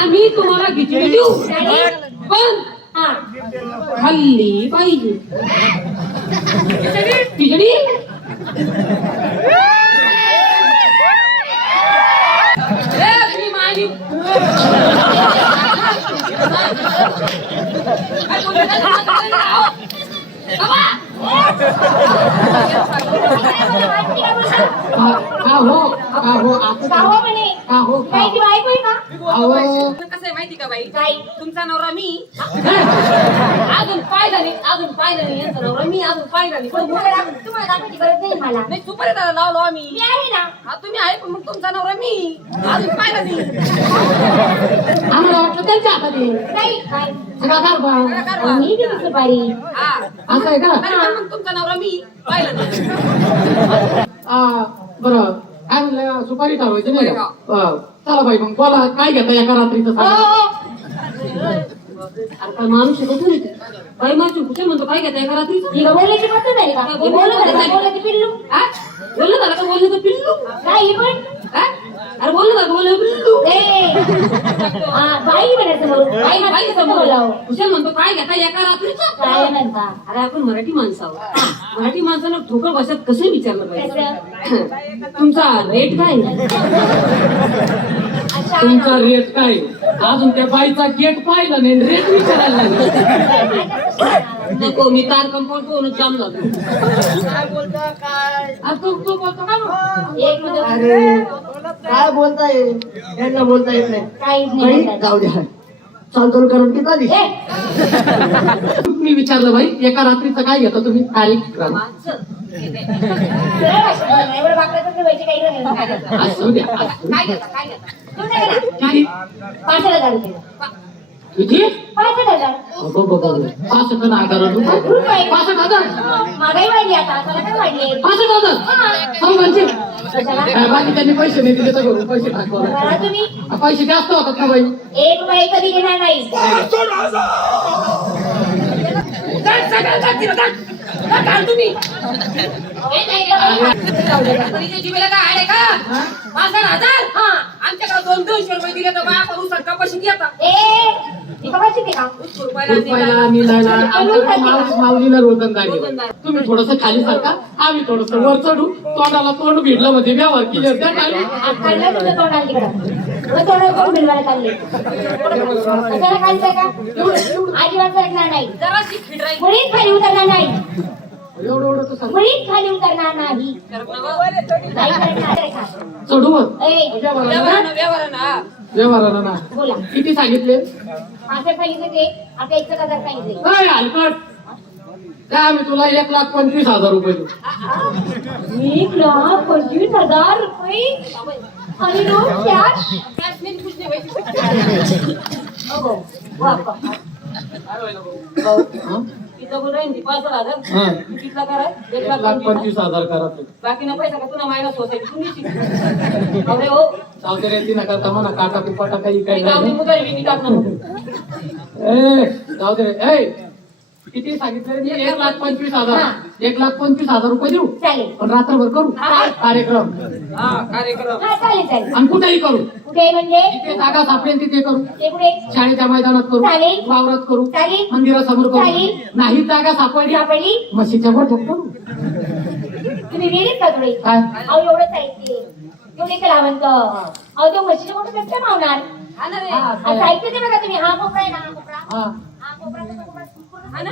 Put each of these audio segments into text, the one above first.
आम्ही तुम्हाला खिचडी देऊ पण खाल्ली पाहिजे खिचडी. कसं माहिती का बाई तुमचा नवरा मी अजून पाहिला नाही यांचा नवरा मी अजून पाहिला नाही तुम्हाला दाखवायची गरज नाही मला. नाही सुपर लावलो आम्ही. मी आहे ना. हा तुम्ही आहे पण मग तुमचा नवरा मी अजून पाहिला नाही. आम्हाला वाटलं त्यांच्या हाताने नाही काय मी सुपारी असं आहे का. मग तुमचा नवरा मी पाहिला नाही. बरं काय म्हणलं सुपारी ठरवायची नाही का. चला बाई मग बोला काय घेता एका रात्रीचं. आता माणूस कसं नाही बाई माझी कुठे म्हणतो काय घेता एका रात्रीचं. बोलायची पद्धत आहे का बोलायची पिल्लू बोललं झालं का बोललं पिल्लू काय पण अरे बोललं झालं बोललं पिल्लू बाई म्हणायचं बाई बाई समोर कुशल म्हणतो काय घेता एका रात्रीचं. काय म्हणता अरे आपण मराठी माणसं आहोत. मराठी माणसाला ठोकळ भाषेत कसं विचारलं पाहिजे. तुमचा रेट काय तुमचा रेट काय. अजून त्या बाईचा गेट पाहिला नाही रेट विचारायला लागला. नको मी तार कंपाऊंड करून जाम झालो. तू बोलतो का मग. एक मिनिट अरे काय बोलताय यांना बोलता येत नाही. काहीच नाही काही जाऊ द्या चालतो करून किती आली. मी विचारलं बाई एका रात्रीचं काय घेता तुम्ही कार्यक्रम. एवढं बाकड्याचं व्हायचे काही नाही. असू द्या असू द्या. काय घेता काय घेता. किती 65,000 रुपये. किती 65,000. 65,000 रुपये. 65,000 महागाई वाढली आता त्याला काय वाढली 65,000 हो म्हणजे बाकी त्यांनी पैसे नाही दिले तर घरून पैसे टाकवले. बघा तुम्ही पैसे जास्त होतात ना बाई. एक रुपये कधी घेणार नाही. तुम्ही आमच्याकडे जिबेला काय आहे का 65,000. आमच्याकडे 200 रुपये दिले तर बापा उसका पैसे घेता. रुपयाला मिळाला आमच्या माऊलीला रोजंदारी. तुम्ही थोडस खाली सारखा आम्ही थोडस वर चढू. तोंडाला तोंड भिडलं म्हणजे व्यवहार केले त्या खाली. अजिबात सरकणार नाही. जराशी खिडराई मुळीच खाली उतरणार नाही. एवढं एवढं तर सांग. मुळीच खाली उतरणार नाही. नाही करणार. चढू वर व्यवहारानं व्यवहाराला ना. बोला किती सांगितले. असं सांगितलं ते आता 1,000 सांगितले. नाही हलकट काय आम्ही तुला 1,25,000 रुपये देऊ. 1,25,000 रुपये आणि रोज कॅश. तिथं बोल राहील 65,000. हा. कितीला कराय 1,25,000 करा तुम्ही. बाकी ना पैसा का तुला मायनस होते तुम्ही अरे हो चालते रे ती नका का म्हणा काका पिपाटा काही काही गावठी नाही. मुदारी मी टाकणार. जाऊ दे रे. किती सांगितलं 1,25,000. 1,25,000 रुपये देऊ. चालेल पण रात्रभर करू कार्यक्रम हा कार्यक्रम हा चालेल चालेल. आणि कुठेही करू. कुठे म्हणजे जिथे जागा सापडेल तिथे करू. ते कुठे शाळेच्या मैदानात करू. चालेल. वावरात करू. चालेल. मंदिरासमोर करू. चालेल. नाही जागा सापडली सापडली म्हशीच्या गोठ्यात करू. तुम्ही वेगळीच का थोडी काय अहो एवढं साहित्य एवढे कलावंत अहो तो म्हशीला मोठं कसं मावणार. हा ना रे साहित्य ते बघा तुम्ही. हा कोपरा आहे ना हा कोपरा हा हा कोपरा हा ना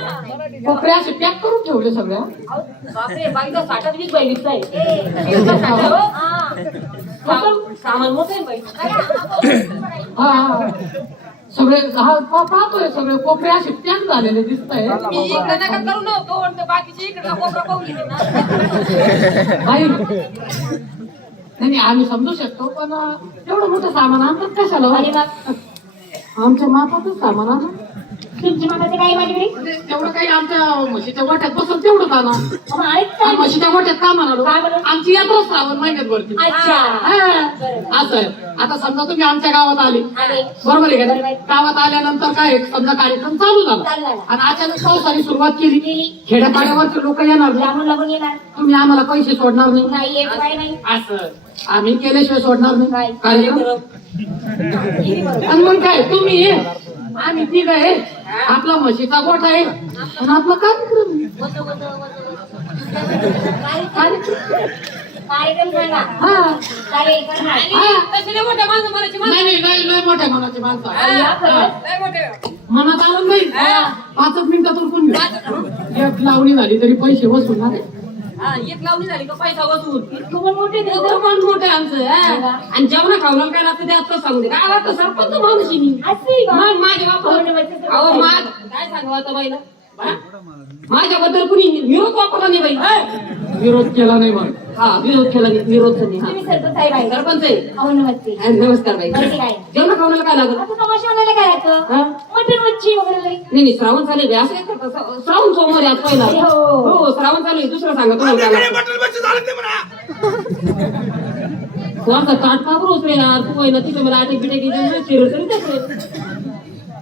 कोपऱ्या असे पॅक करून ठेवले सगळ्या. अहो, बापरे बाईचा 60 बाई दिसताय. सामान मोठं आहे बाई. हा हा सगळे पाहतोय सगळे कोपरे असे पॅक झालेले दिसत आहे. मी इकडे नका करू नव्हतो आणि बाकीचे इकडे कोपरा पाहून घेते ना. नाही आम्ही समजू शकतो पण एवढं मोठं सामान आणतात कशाला. आणि मग आमच्या मापातच सामान आणा. तुमच्या मामाचं काय माझ्याकडे तेवढं काही आमच्या म्हशीच्या गोठ्यात बसून तेवढं आणा. आणि काय म्हशीच्या गोठ्यात का म्हणालो काय म्हणालो? आमची यात्रा श्रावण महिन्यात भरती. अच्छा हा, असं आहे. आता समजा तुम्ही आमच्या गावात आले आले. बरोबर आहे का बरोबर नाही? आहे. गावात आल्यानंतर काय आहे, समजा कार्यक्रम चालू चालू झाला झाला. आणि अचानक पावसाने सुरुवात केली खेड्यापाड्यावरचे लोक येणार नाही. लागून लागून येणार तुम्ही आम्हाला पैसे सोडणार नाही नाही येत काय नाही असं आम्ही केल्याशिवाय सोडणार नाही काय? कार्यक्रम. आणि मग काय तुम्ही ये आम्ही ठीक आहे आपला म्हशीचा गोठा आहे आणि आपला कार्यक्रम कार्यक्रम सांगा हा काय करणार आणि तसे लय मोठ्या माणसं मनाची माणसं. नाही नाही लय मोठ्या मनाची माणसं हा, या खरंच? लय मोठे. मनात आलं नाही हा. 5 मिनिटात उरकून घ्या. एक लावणी झाली तरी पैसे वसूल ना रे. हा, एक लावणी झाली का पैसा वसूल. इतकं पण मोठे ते एवढं पण मोठं आहे आमचं. हा. आणि जेवणा खावला काय लागतं ते आता सांगू दे. काय लागतं सरपंच माणूस आहे मी. असे का? मग माझ्या बाप अहो काय सांगावं आता बाईला हा? माझ्याबद्दल कुणी विरोध वापरला नाही बाई हा? विरोध केला नाही मग हा विरोध केला नाही विरोध नाही हा. तुम्ही सरपंच साहेब आहे सरपंच आहे अहो नमस्ते हा, नमस्कार बाई बरं, ठीक आहे. जेवणा खावण्याला काय लागत आता तमाशा आणायला काय राहतं हा? मटण मच्छी वगैरे नाही नाही श्रावण चालू आहे असं काय करता? श्रावण सोमवार आहे आज पहिला हो. हो श्रावण चालू आहे दुसरं सांगा तुम्हाला काय लागतं. कोणता ताट का बरं उचलेणार तू आहे ना तिथे मला आटे बिटे घ्यायचे चिरू तरी त्याचे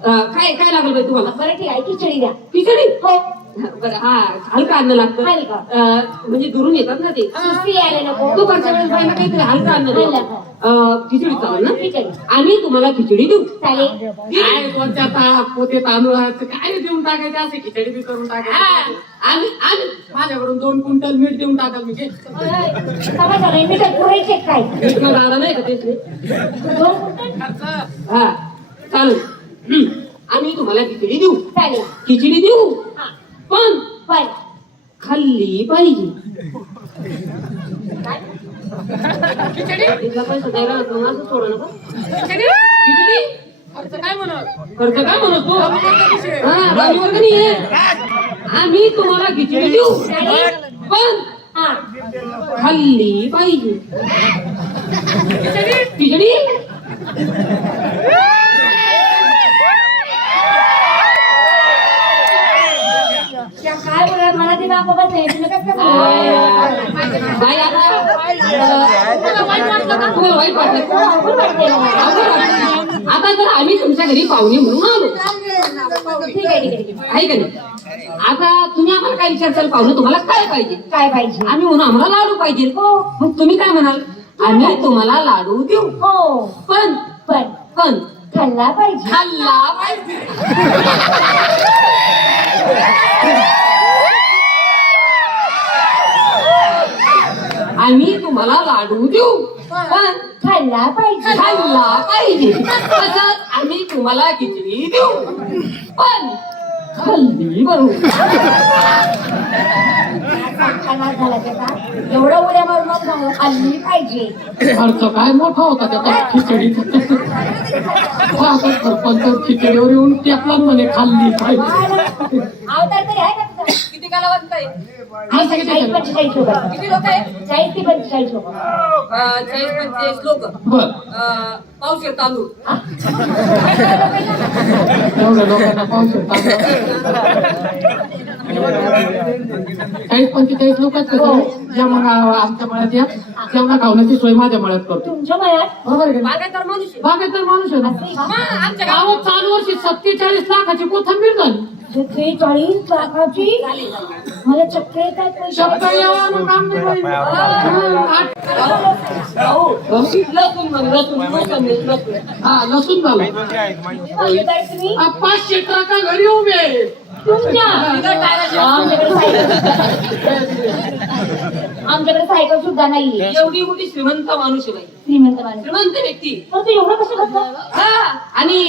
काय काय लागलं बाई तुम्हाला बरं ठीक आहे खिचडी द्या खिचडी हो बरं हा हलका अन्न लागतं हलका. म्हणजे दुरून येतात ना ते सुस्ती यायला नको दुपारच्या वेळेस बाईला काहीतरी हलका अन्न द्यावं. खिचडी चालेल ना खिचडी आम्ही तुम्हाला खिचडी देऊ चालेल काय कोणत्या पोते तांदूळाचं काय देऊन टाकायचे असे खिचडी बी करून हा, टाकायचे आम्ही आम्ही माझ्याकडून 2 क्विंटल मीठ देऊन टाकाल म्हणजे तमाशा नाही मी काय पुरायचे काय इथनं राहिलं नाही का तेच दोन कुठं? हा चालेल आम्ही तुम्हाला खिचडी देऊ चालेल खिचडी देऊ हा पण पण खाल्ली पाहिजे खिचडी इथला पैसा द्यायला लागतो असं सोडा नका खिचडी खिचडी खर्च काय म्हणत खर्च काय म्हणत तू हा रविवार का नाही आहे? आम्ही तुम्हाला खिचडी देऊ पण हा खाल्ली पाहिजे खिचडी त्या काय बोलणार मला ते दाखवत नाही तुला कसं काय बाई आता तुम्हाला वाईट वाटलं का? अवघड वाटतंय मला. अवघड वाटलं. आता जर आम्ही तुमच्या घरी पाहुणे म्हणून आलो ठीक आहे ठीक आहे ठीक आहे. आहे का नाही आता तुम्ही आम्हाला काय विचारताल पाहुणे तुम्हाला काय पाहिजे काय पाहिजे आम्ही म्हणून आम्हाला लाडू पाहिजे हो मग तुम्ही काय म्हणाल आम्ही तुम्हाला लाडू देऊ हो पण पण पण खाल्ला पाहिजे खाल्ला पाहिजे आम्ही तुम्हाला लाडू देऊ पण खाल्ला पाहिजे खाल्ला पाहिजे तसंच आम्ही तुम्हाला खिचडी देऊ पण खाल्ली बरोबर खाणार झाला त्याचा एवढं उड्या मारून मग सांगू खाल्ली पाहिजे खर्च काय मोठा होता त्याचा खिचडी सरपंच खिचडीवर येऊन टेकला म्हणे खाल्ली पाहिजे अवतार तरी आहे का तुझा किती काला वाजताय असं किती 40-45 लोक किती लोक आहे 40 ते 45 लोक 40-45 लोक बर पावशेर तांदूळ एवढ्या लोकांना पाऊस येतात 40-45 लोकच ज्या मग आमच्या मळ्यात या जेवणा खावण्याची सोय माझ्या मळ्यात करतो तुमच्या मनात बरोबर आहे का? बागायतदार माणूस आहे. बागेतर माणूस आहे ना मग आमच्या गावात गावात चालू वर्षी 47 लाखाची कोथंबीर झाली 43 लाखाची मला चक्कर येतात पैसे. शब्द यावं काम नाही होईल. लसूण म्हण लसूण हा लसूण झालं अवतार तुम्ही 500 ट्रका घरी उभे तुमच्या आमच्याकडे सायकल सुद्धा नाहीये एवढी मोठी श्रीमंत माणूस आहे बाई श्रीमंत माणूस श्रीमंत व्यक्ती पण तू एवढं कसं करतो हा आणि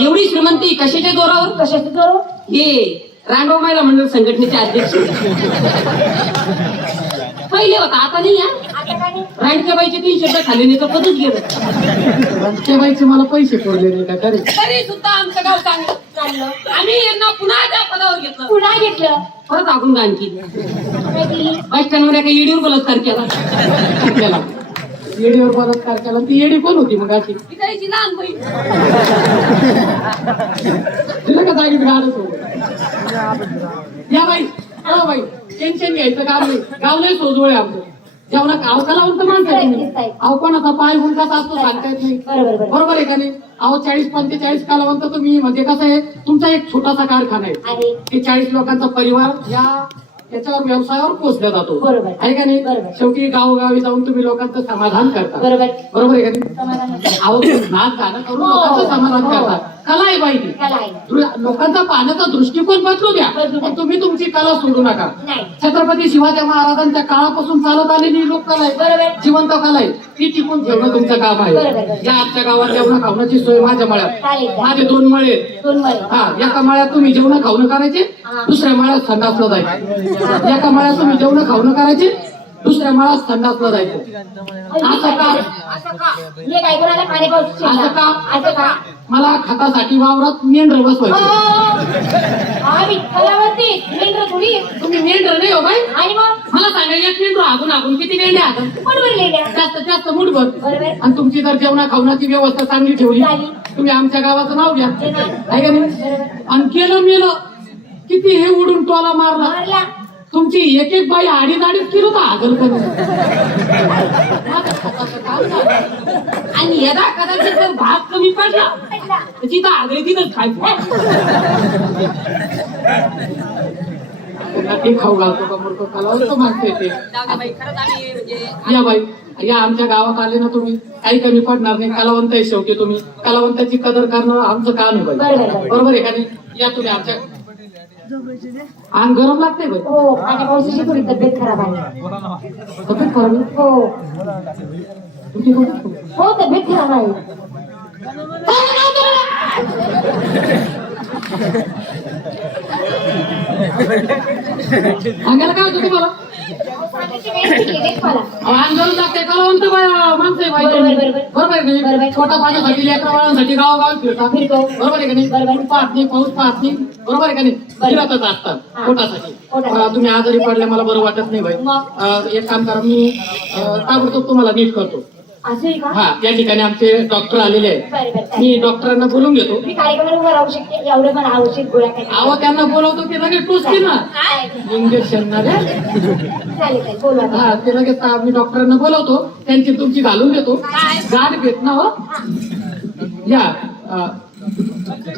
एवढी श्रीमंती कशाच्या जोरावर कशाचं जोर हे रांडो महिला मंडळ संघटनेचे अध्यक्ष पहिले होता आता नाही हा आता काय नाही रांडक्या बाईचे 300 रुपये खाली नाही तर पदच गेलं त्या बाईचे मला पैसे पडले नाही का तरी तरी सुद्धा आमचं गाव चांगलं चाललं आम्ही यांना पुन्हा त्या पदावर घेतलं पुन्हा घेतलं परत आगून आणखी काय केली बस स्टँडवर एका ईडीवर बलात्कार केला त्याला येडीवर बलात्कार केला. ती येडी कोण होती मग अशी? ती त्याची लहान बहीण. तिला का जागीच गाडच होत. या बाई, हो बाई, टेन्शन घ्यायचं काम नाही. गाव नाही सोजवळ आहे आमचं. जेवणा गाव कलावंत माणसं आहे तुम्ही. अहो कोणाचा पाय हुंकाचा असतो सांगता येत नाही. बरोबर आहे का नाही? अहो 40-45 कलावंत तुम्ही, म्हणजे कसं आहे, तुमचा एक छोटासा कारखाना आहे की 40 लोकांचा परिवार या त्याच्यावर व्यवसायावर पोचला जातो. बरोबर. आहे का नाही? शेवटी गावोगावी जाऊन तुम्ही लोकांचं समाधान करता. बरोबर आहे का नाही? अहो नाच गाणं करून लोकांचं समाधान करता. कला आहे बाई ती. लोकांचा पाहण्याचा दृष्टिकोन बदलू द्या, पण तुम्ही तुमची कला सोडू नका. छत्रपती शिवाजी महाराजांच्या काळापासून चालत आलेली लोककला आहे. बरोबर. जिवंत कला आहे, ती टिकून ठेवणं तुमचं काम आहे. या आमच्या गावात जेवण खावण्याची सोय माझ्या मळ्यात. माझे 2 मळे आहेत. हा, एका मळ्यात तुम्ही जेवण खावणं करायचे, दुसऱ्या मळ्यात संडासला जायचं. एका मळ्यात तुम्ही जेवण खावणं करायचे, दुसऱ्या मळ्यात संडासला जायचं. असं का? असं का? मला खतासाठी वावरात मेंढर बसवायचं. तुम्ही मेंढर नाही हो बाई. आणि मग मला सांगा, एक मेंढर हागून किती मेंढ्या हातात? जास्त मुठभर. बरोबर. आणि तुमची जर जेवणा खावण्याची व्यवस्था चांगली ठेवली, तुम्ही आमच्या गावाचं नाव घ्या. आहे का नाही? आणि केलं मेलं किती हे उडून टोला मारला. तुमची एक बाई 2.5 किलो तर आगल करून. आणि यदा कदाचित जर भात कमी पडला तर तिथं आगळे तिथंच खायचं. ते खाऊ घालतो का मूर्ख कलावंत माणसं येते. जाऊ द्या बाई, खरंच आम्ही म्हणजे या बाई, या आमच्या गावात आले ना तुम्ही, काही कमी पडणार नाही. कलावंत आहे शेवटी तुम्ही. कलावंताची कदर करणं आमचं काम आहे बाई. बरोबर आहे का नाही? या तुम्ही आमच्या. अंग गरम लागते बाई. हो, आणि पावसाची थोडी तब्येत खराब आहे. तब्येत खराब आहे? हो तुमची तब्येत? हो, तब्येत खराब आहे. अंगाला काय होतं तुम्हाला? अंगाला लागते. कलावंत माणसं आहे बाई. बरोबर आहे का नाही? छोटा पाण्यासाठी, लेकरावाळांसाठी गावोगावी फिरतो. बरोबर आहे का नाही? पाहत नाही, पाऊस पाहत नाही. बरोबर आहे का नाही? फिरतच असतात पोटासाठी. तुम्ही आजारी पडले, मला बरं वाटत नाही बाई. एक काम करा, मी ताबडतोब तुम्हाला नीट करतो. असं आहे का? हा, त्या ठिकाणी आमचे डॉक्टर आलेले आहेत. मी डॉक्टरांना बोलून घेतो. मी कार्यक्रमाला उभं राहू शकते, एवढं मला औषध गोळ्या काय? अहो त्यांना बोलवतो, ते लगेच टोचतील ना इंजेक्शन ना. चालेल, बोलवा. हा, ते लगेच मी डॉक्टरांना बोलवतो, त्यांची तुमची घालून देतो. गाठ घेत ना हो. या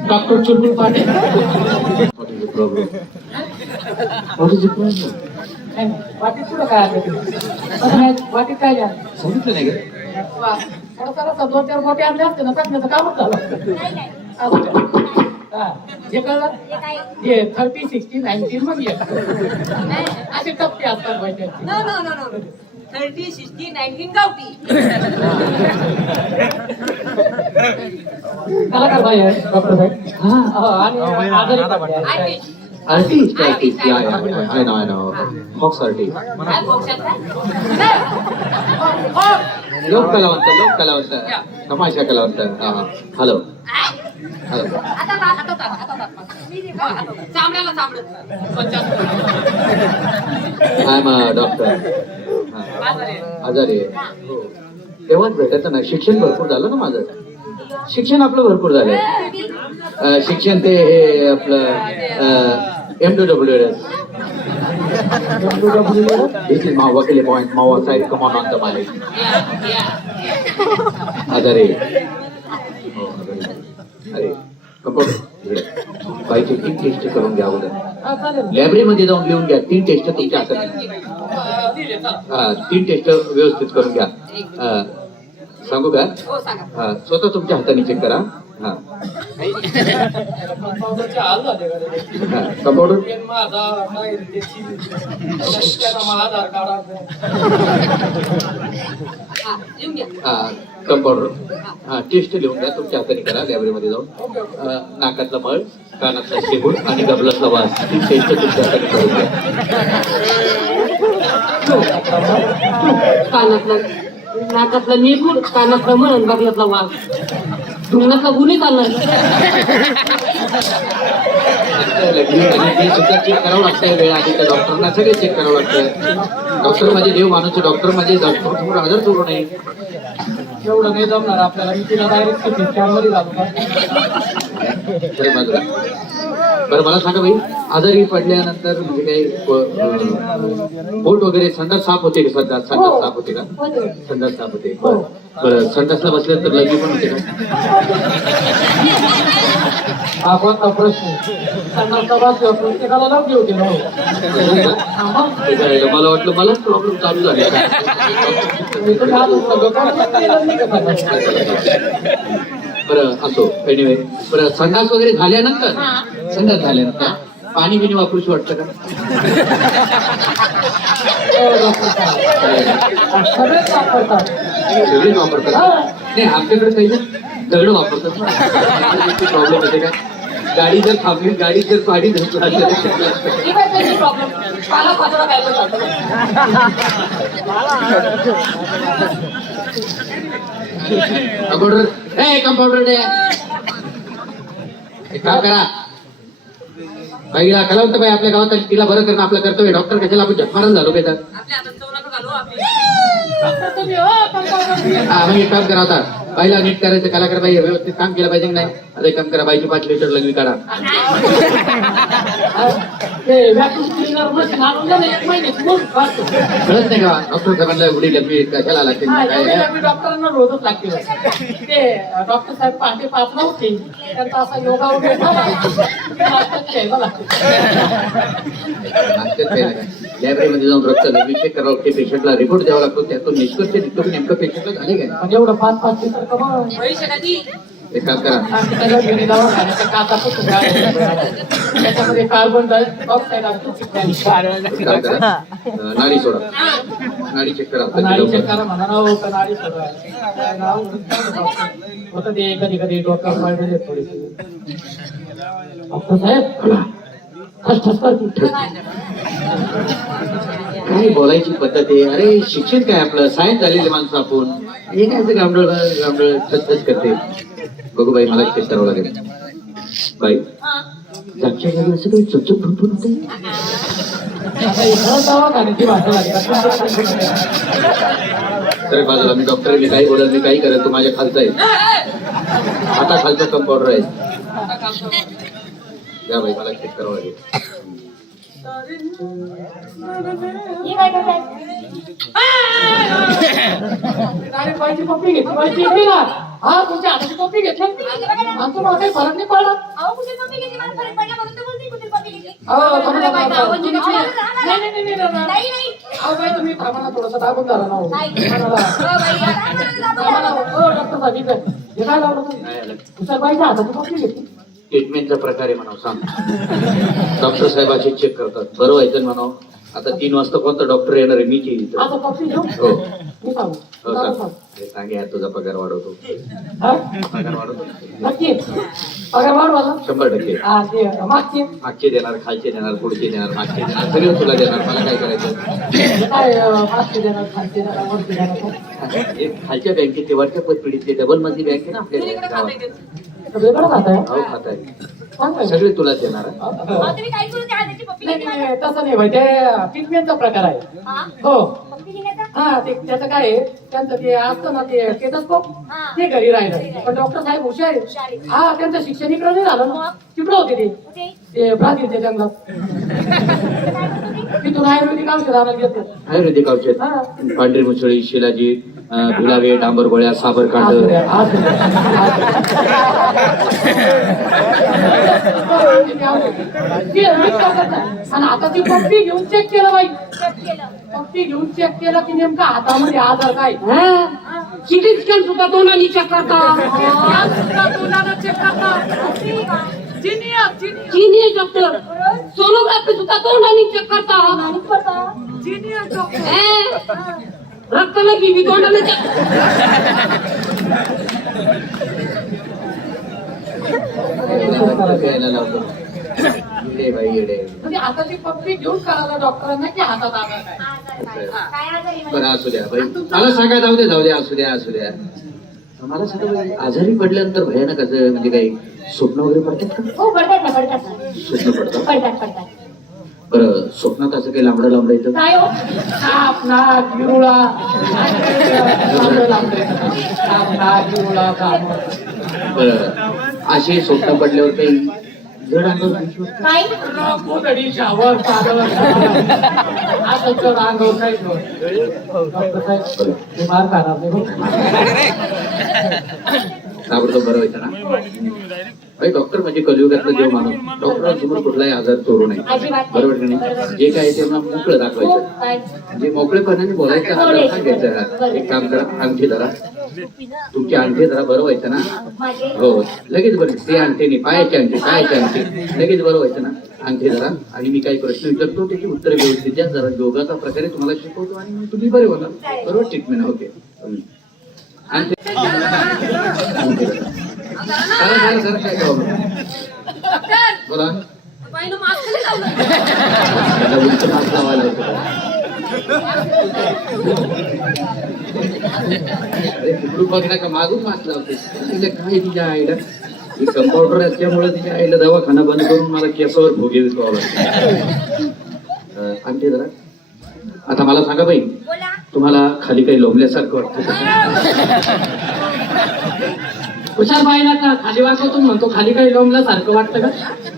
डॉक्टर चुलबुल पाटील. वाटीत कुठं काय वाटीत काय घ्या सांगितलं नाही का? 2-4 गोटे आणले असते ना, टाकण्याचं कामच झालं. जे कळलं हे 30, 60, 19 मग ये असे टप्पे असतात बाई त्यांचे. नो नो नो नो 30, 60, 19 गावठी. कलाकार बाई आहे डॉक्टर साहेब. हा, आणि आजारी पडले. Artist. Artist. Yeah. I know. Fox artist. काय पक्षात काय? लोक कलावंत. तमाशा कलावंत. हॅलो. चांबड्याला चांबड. I am a doctor. आजारी आहे. तेव्हाच भेटायचं ना. शिक्षण भरपूर झालं ना माझं. शिक्षण आपलं भरपूर झालंय. शिक्षण ते हे आपलं MWS. This is Wakili Point, Mawa side. Come on the Malik. आजारी. अरे कंपाऊंडर बाईची 3 टेस्ट करून घ्या अगोदर. लायब्ररीमध्ये जाऊन लिहून घ्या. 3 टेस्ट तुमच्या हातात. 3 टेस्ट व्यवस्थित करून घ्या. सांगू का? हो सांगा. स्वतः तुमच्या हाताने चेक करा. कंपाऊंडर लिहून घ्या. कंपाऊंडर टेस्ट लिहून घ्या. तुमच्या हाताने करा लायब्ररीमध्ये जाऊन. नाकातला मळ, कानातला शेपूट आणि गबलातला वास. ही टेस्ट तुमच्या हाताने करून घ्या. कानातलं नाकातलं निपूर, कानातलं म्हणून बघल्यातला वास. धुण्यातला गुन्हे चालणार ते सुद्धा चेक करावं लागतंय वेळ आधी तर डॉक्टरना सगळे चेक करावं लागतं. डॉक्टर माझे देव माणूस डॉक्टर माझे डॉक्टर समोर हजर करू नये. एवढं नाही जमणार आपल्याला. मी तिला डायरेक्ट मध्ये जातो का? बरे बाजूला. बरं मला सांगा भाई, आजारी पडल्यानंतर म्हणजे काही पोट वगैरे संडास साफ होते का? संडास साफ होते का? संडास साफ होते. बरं संडासला बसल्यानंतर लघवी पण होते का? हा कोणता प्रश्न? संडासला बसल्यावर प्रत्येकाला लवकर होते ना. मला वाटलं मलाच प्रॉब्लेम चालू झाले का? मी तर घालून सगळं करायला नाही का बरं असो. एनिवे बरं संडास वगैरे झाल्यानंतर पाणी बिणी वापरूशी वाटतं का? सगळेच वापरतात. सगळेच वापरतात. नाही आमच्याकडे काही दगड वापरतात ना. प्रॉब्लेम येते का? गाडी जर थांबली, गाडी जर पाणी प्रॉब्लेम मला कचरा काय पण चालतं. कंपाऊंडर कंपाऊंडर एक काम करा. बाईला कलावंत बाई आपल्या गावात आली, तिला बरं करणं आपलं कर्तव्य. डॉक्टर कशाला आपण जगमारण झालो बेटा. आपल्या हातात चव नका घालू आपली. हा मग एक काम करा आता, बाईला नीट करायचं. कलाकार बाई व्यवस्थित काम केलं पाहिजे की नाही? आता एक काम करा, बाईची 5 लिटर लघवी काढा. ते व्हॅक्यूम क्लीनर मशीन आणून द्या ना, 1 महिन्यात मग वाचतो. कळत नाही का डॉक्टर साहेबांना एवढी लघवी कशाला लागते? हा, काय एवढे लघवी डॉक्टरांना रोजच लागते. ते डॉक्टर साहेब पहाटे 5 ला उठते. त्यांचा असा योगा वगैरे घ्यायला लागतो. लायब्ररीमध्ये जाऊन रक्त लघवी चेक करावं लागते. पेशंटला रिपोर्ट द्यावा लागतो. त्यातून निष्कर्ष निघतो की नेमकं पेशंटला झाले काय. म्हणजे एवढं 5-5 लिटर कमा. पैसे कधी एक काम करा, त्याच्यामध्ये कार्बन डायऑक्साईड एक काम करा. नाडी सोडा, नाडी चेक करा. नाडी चेक करा म्हणा ना. हो का नाडी सोडा होतं ते कधी कधी डोक्यावर पाडले देत थोडीशी. डॉक्टर साहेब ठस ठस करते. काय बोलायची पद्धत आहे. अरे शिक्षण काय आपलं, सायन्स झालेले माणसं आपण. हे काय असं गामडळ गामडळ छत करते. बघू बाई मला चेक करावं लागेल. बाई जागच्या घरी असं काही चुपचुप फुटफुट होते. दवाखान्याची भाषा लागते. तर बाजूला मी डॉक्टर, मी काही बोलत, मी काही करत. तू माझ्या खालचा आहे, आता खालचा कंपाऊंडर आहे. या बाई मला चेक करावं लागेल. ही काय करताय? बाईची पप्पी घेतली, बाईची घेतली ना. हा तुमच्या हाताची पप्पी घेतली आणि तुम्हाला काही फरक नाही पडला. अहो कुठे पप्पी घेतली? मला फरक पडला म्हणून तर बोलते कुठे पप्पी घेतली. नाही. अहो बाई तुम्ही थांबा थोडंसं दाबून झाला ना. डॉक्टर साहेब हे काय लावलं तुम्ही? तुझ्या बाईच्या हाताची पप्पी घेतली. ट्रीटमेंटचा प्रकार आहे म्हणावं. सांग डॉक्टर साहेबाचे चेक करतात. बरं व्हायचं म्हणावं. आता 3 वाजता कोणता डॉक्टर येणार आहे? मीच येईल. आता पप्पी घेऊ हो मी सांगू. हो सांग. हे सांग यार, तुझा पगार वाढवतो. हा? पगार वाढवतो नक्की पगार वाढवाला 100%. हा ते मागचे मागचे देणार, खालचे देणार, पुढचे देणार, मागचे देणार, सगळं तुला देणार. मला काय करायचं? काय मागचे देणार, खालचे देणार, वरचे देणार. एक खालच्या बँकेचे वरच्या पतपिढीतले डबल मजली बँक आहे ना आपल्या गावात. वेगळं खात आहे. हो खात आहे. चांगलं सगळे तुला देणार. तुम्ही काय करू त्या हाताची पप्पी घेतली माझ्या? नाही तसं नाही भाई, ते ट्रीटमेंटचा प्रकार आहे. हा? हो पप्पी घेण्याचा? हा ते त्याचं काय आहे, त्यांचं ते असतं ना ते स्टेथोस्कोप, ते घरी राहिलं. पण डॉक्टर साहेब हुशार आहे. हा त्यांचं शिक्षण इकडं नाही झालं ना, तिकडं होते ते. कुठे? ते ब्राझीलच्या जंगलात. तिथून आयुर्वेदिक औषध आणायला घेतलं. आयुर्वेदिक औषध, हा. पांढरी मुसळी, शिलाजीत, गुलाबे, डांबर गोळ्या, साबर कांड. आणि आता ती पप्पी घेऊन चेक केलं बाई. चेक केलं. पप्पी घेऊन चेक केलं की नेमका हातामध्ये आजार काय. सिटी स्कॅन सुद्धा तोंडाने चेक करतात. चेक करतात. Genius doctor. सोनोग्राफी सुद्धा तोंडाने चेक करतात. आणि करता? Genius doctor. रक्त लगी बी तोंडाने चेक. घ्यायला लावतो. येडे बाई येडे. म्हणजे हाताची पप्पी घेऊन करायला डॉक्टरांना की हातात आजार काय. आजार काय? काय आजार आहे बरं मला? असू द्या बाई, मला सांगा. जाऊ द्या असू द्या. मला सांगा बाई, आजारी पडल्यानंतर भयानक असं म्हणजे काही स्वप्न वगैरे पडतात का? हो पडतात ना स्वप्न पडतात पडतात बरं, स्वप्नात असं काही लांबडं लांबडं येतं? काय हो साप नाग गिरुळा साप नाग गिरुळा बरं, असे स्वप्न पडल्यावर काही जड अंगावर भीती वाटते? काय कोठडी शावर चादर असं जर अंगावर काही डॉक्टर साहेब ते मार खाणार नाही बरं. ताबडतोब बरं व्हायचं ना? भाई डॉक्टर म्हणजे कलियुगातला देव माणूस. डॉक्टरांसमोर कुठलाही आजार चोरू नये, अजिबात बरोबर की नाही? जे काय ते मोकळं दाखवायचं, काय म्हणजे मोकळेपणाने बोलायचं, आजार सांगायचं. एक काम करा, अंगठी धरा, तुमची अंगठी धरा, बरं व्हायचं ना? माझे हो, लगेच बरं. ते अंगठीने पायाची अंगठी लगेच बरं व्हायचं ना? अंगठी धरा आणि मी काही प्रश्न विचारतो, त्याची उत्तरे व्यवस्थित द्या. जरा योगाचा प्रकारे तुम्हाला शिकवतो आणि मग तुम्ही बरे होणार. बरोबर, ट्रीटमेंट ओके. अंगठी धरा. जरा काय करावं डॉक्टर बोला. बाईनं मास्क नाही लावलं. त्याला उलटं मास्क लावायला होतं. अरे तिकडून बघ ना, का मागून मास्क लावते. तिला काय तिच्या आईला, ही कंपाऊंडर असल्यामुळे तिच्या आईला दवाखाना बंद करून मला केसावर भोगे विकवावं लागतं. आणखी जरा. आता मला सांगा बाई, तुम्हाला खाली काही लोंबल्यासारखं वाटतं? हुशार बाईला का खाली वाकवतो म्हणतो, खाली काही लोंबल्यासारखं वाटतं का?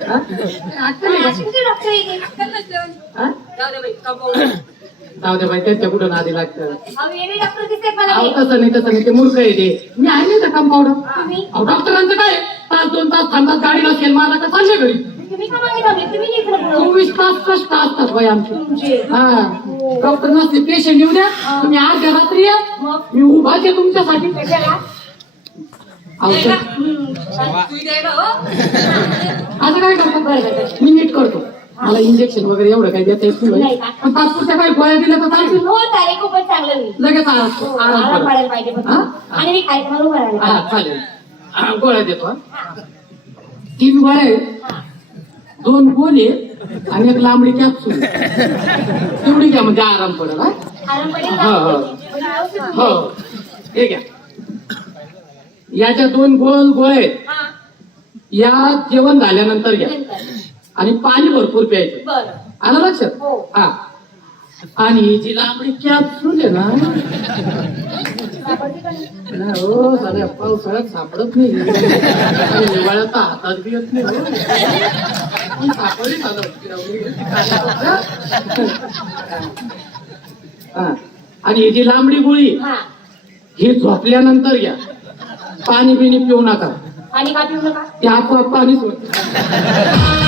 हा? वाटतं नाही का? डॉक्टर येते अक्कल नसलं. हा? जाऊ दे बाई, कंपाऊंडर. जाऊ दे बाई, त्यांच्या कुठं नादी लागतं. अहो येणे डॉक्टर दिसते मला अहो तसं नाही ते मूर्ख आहे ते. मी आहे नाही कंपाऊंडर. तुम्ही अहो डॉक्टरांचं काय, तास 2 तास थांबतात, गाडीला सेल मारला का चालले घरी. तुम्ही का मागे थांबले तुम्ही नाही इकडे बोलू. 24 तास कष्ट असतात बाई आमचे. तुमचे हा, डॉक्टर नसते, पेशंट येऊ द्या, तुम्ही अर्ध्या रात्री या, मग मी उभाच आहे तुमच्यासाठी. कशाला औषध सुई द्यायला हो. असं काय करतो, मी नीट करतो. मला इंजेक्शन वगैरे एवढं काही देता येत नाही नाही बाई. का? पण तात्पुरत्या काही गोळ्या दिल्या तर चालतील. हो चालेल खूपच चांगलं होईल लगेच आराम हो, आराम आराम करा. पडायला पाहिजे फक्त. हा? आणि मी काय तुम्हाला उभं राहायला हा पाहिजे. चालेल. हा, गोळ्या देतो. हा. 3 गोळ्या आहेत, 2 गोले आणि एक लांबडी कॅप्सूल. तेवढी घ्या म्हणजे आराम पडेल. हा? आराम पडेल हो, हो. का? हो, हे घ्या. याच्या 2 गोल गोळे आहेत. हा, या जेवण झाल्यानंतर घ्या नंतर. आणि पाणी भरपूर प्यायचं. बरं आलं लक्षात? हो. हा. आणि जी लांबडी कॅप्सूल आहे ना, सापडते का नाही? नाही हो, साध्या पावसाळ्यात सापडत नाही. आणि हिवाळ्यात तर हातात बी येत नाही हो. पण सापडली मला हा. आणि ही जी लांबडी गोळी, हा ही झोपल्यानंतर घ्या. पाणी बिणी पिऊ नका, आणि का पिऊ नका ते आपोआप पाणी सोडते.